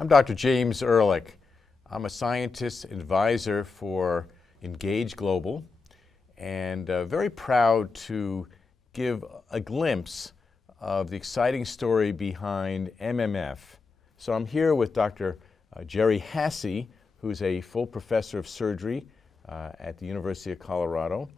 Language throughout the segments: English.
I'm Dr. James Ehrlich. I'm a scientist advisor for Engage Global and very proud to give a glimpse of the exciting story behind MMF. So I'm here with Dr. Jerry Hasse, who's a full professor of surgery at the University of Colorado,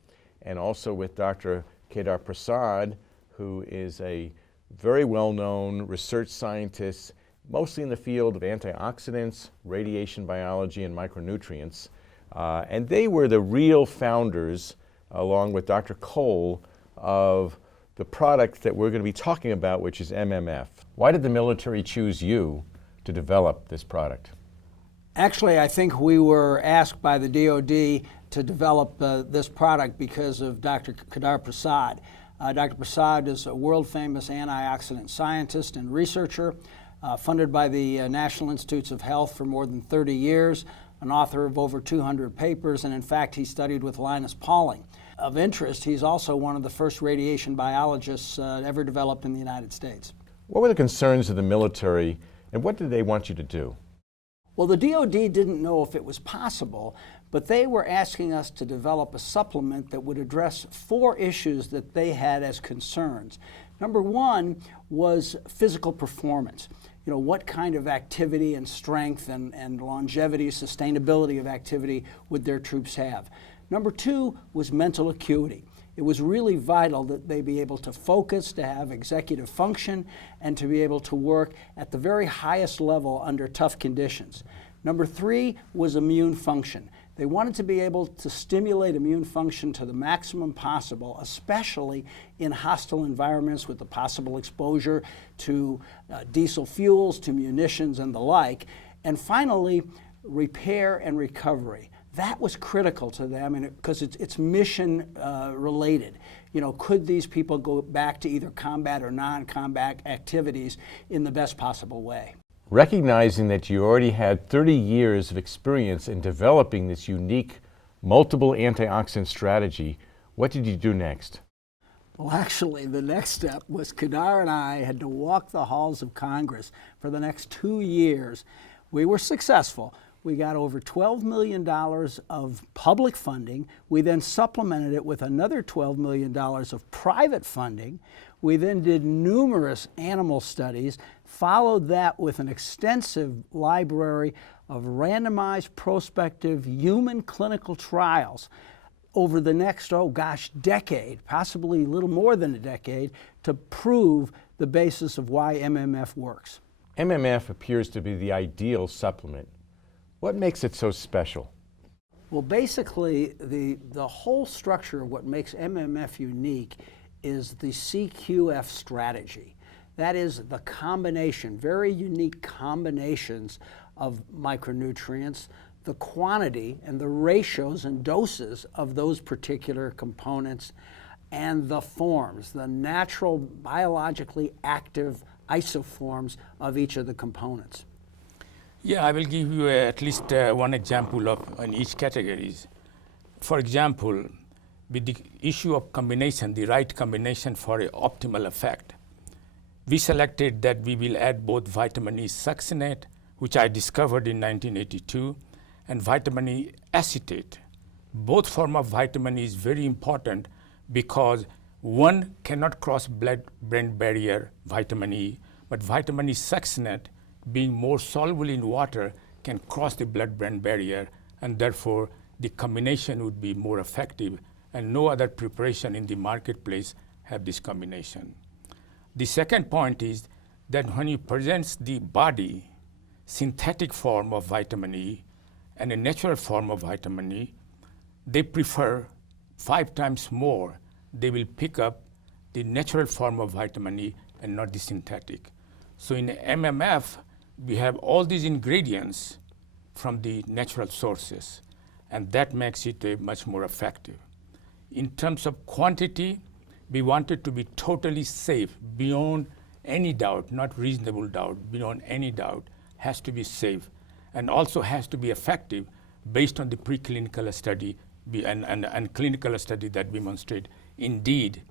and also with Dr. Kedar Prasad, who is a very well-known research scientist, mostly in the field of antioxidants, radiation biology, and micronutrients. And they were the real founders, along with Dr. Cole, of the product that we're going to be talking about, which is MMF. Why did the military choose you to develop this product? Actually, I think we were asked by the DoD to develop this product because of Dr. Kedar Prasad. Dr. Prasad is a world-famous antioxidant scientist and researcher, funded by the National Institutes of Health for more than 30 years, an author of over 200 papers, and in fact, he studied with Linus Pauling. Of interest, he's also one of the first radiation biologists ever developed in the United States. What were the concerns of the military, and what did they want you to do? Well, the DoD didn't know if it was possible, but they were asking us to develop a supplement that would address 4 issues that they had as concerns. Number 1 was physical performance. You know, what kind of activity and strength and longevity, sustainability of activity would their troops have? Number 2 was mental acuity. It was really vital that they be able to focus, to have executive function, and to be able to work at the very highest level under tough conditions. Number 3 was immune function. They wanted to be able to stimulate immune function to the maximum possible, especially in hostile environments with the possible exposure to diesel fuels, to munitions, and the like. And finally, repair and recovery. That was critical to them because it's mission related. You know, could these people go back to either combat or non-combat activities in the best possible way? Recognizing that you already had 30 years of experience in developing this unique multiple antioxidant strategy, what did you do next? Well, actually, the next step was Kedar and I had to walk the halls of Congress for the next 2 years. We were successful. We got over $12 million of public funding. We then supplemented it with another $12 million of private funding. We then did numerous animal studies, followed that with an extensive library of randomized prospective human clinical trials over the next, decade, possibly a little more than a decade, to prove the basis of why MMF works. MMF appears to be the ideal supplement. What makes it so special? Well, basically, the whole structure of what makes MMF unique is the CQF strategy. That is the combination, very unique combinations of micronutrients, the quantity and the ratios and doses of those particular components, and the forms, the natural biologically active isoforms of each of the components. Yeah, I will give you at least one example in each categories. For example, with the issue of combination, the right combination for an optimal effect, we selected that we will add both vitamin E succinate, which I discovered in 1982, and vitamin E acetate. Both forms of vitamin E is very important because one cannot cross blood-brain barrier, vitamin E, but vitamin E succinate, being more soluble in water, can cross the blood-brain barrier, and therefore the combination would be more effective, and no other preparation in the marketplace have this combination. The second point is that when you present the body synthetic form of vitamin E and a natural form of vitamin E, they prefer 5 times more. They will pick up the natural form of vitamin E and not the synthetic. So in MMF, we have all these ingredients from the natural sources, and that makes it much more effective. In terms of quantity, we want it to be totally safe, beyond any doubt, not reasonable doubt, beyond any doubt, has to be safe, and also has to be effective based on the preclinical study and clinical study that demonstrate indeed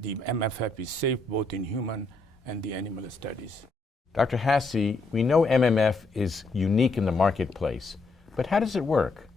the MMF is safe both in human and the animal studies. Dr. Hasse, we know MMF is unique in the marketplace, but how does it work?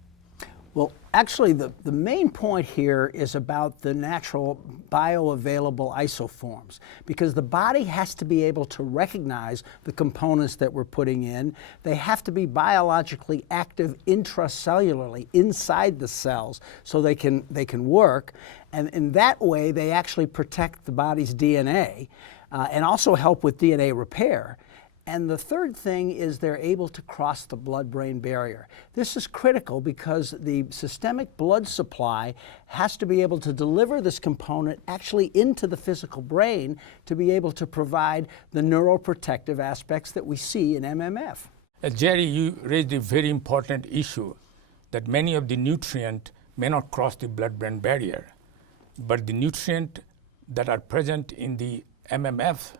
Well, actually, the main point here is about the natural bioavailable isoforms, because the body has to be able to recognize the components that we're putting in. They have to be biologically active intracellularly inside the cells so they can work. And in that way, they actually protect the body's DNA and also help with DNA repair. And the third thing is they're able to cross the blood-brain barrier. This is critical because the systemic blood supply has to be able to deliver this component actually into the physical brain to be able to provide the neuroprotective aspects that we see in MMF. Jerry, you raised a very important issue that many of the nutrients may not cross the blood-brain barrier, but the nutrients that are present in the MMF,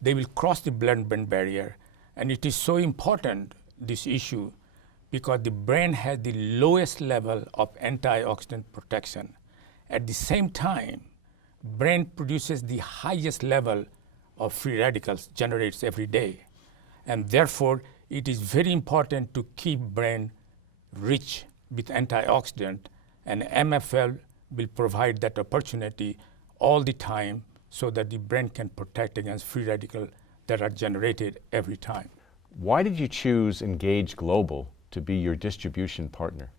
they will cross the blood-brain barrier. And it is so important, this issue, because the brain has the lowest level of antioxidant protection. At the same time, brain produces the highest level of free radicals generates every day. And therefore, it is very important to keep brain rich with antioxidant, and MFL will provide that opportunity all the time so that the brain can protect against free radicals that are generated every time. Why did you choose Engage Global to be your distribution partner?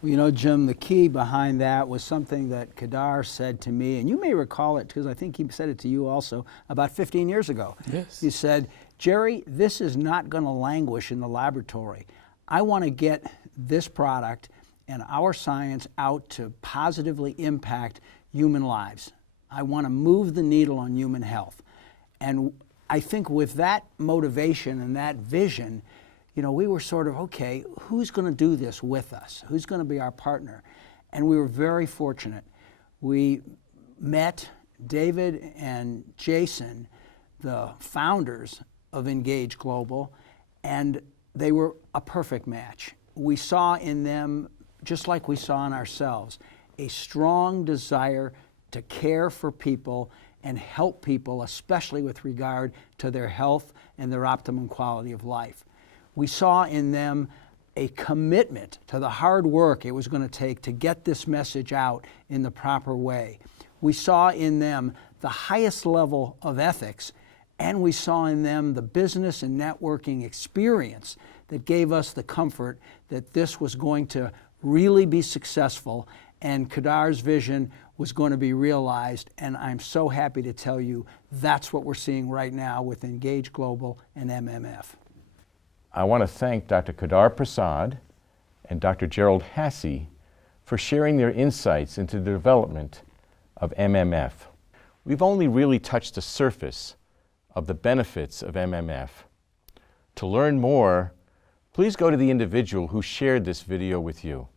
Well, you know, Jim, the key behind that was something that Kedar said to me, and you may recall it because I think he said it to you also about 15 years ago. Yes. He said, Jerry, this is not going to languish in the laboratory. I want to get this product and our science out to positively impact human lives. I want to move the needle on human health. And I think with that motivation and that vision, you know, we were sort of, okay, who's going to do this with us? Who's going to be our partner? And we were very fortunate. We met David and Jason, the founders of Engage Global, and they were a perfect match. We saw in them, just like we saw in ourselves, a strong desire to care for people and help people, especially with regard to their health and their optimum quality of life. We saw in them a commitment to the hard work it was going to take to get this message out in the proper way. We saw in them the highest level of ethics, and we saw in them the business and networking experience that gave us the comfort that this was going to really be successful and Kedar's vision was going to be realized, and I'm so happy to tell you that's what we're seeing right now with Engage Global and MMF. I want to thank Dr. Kedar Prasad and Dr. Gerald Hasse for sharing their insights into the development of MMF. We've only really touched the surface of the benefits of MMF. To learn more, please go to the individual who shared this video with you.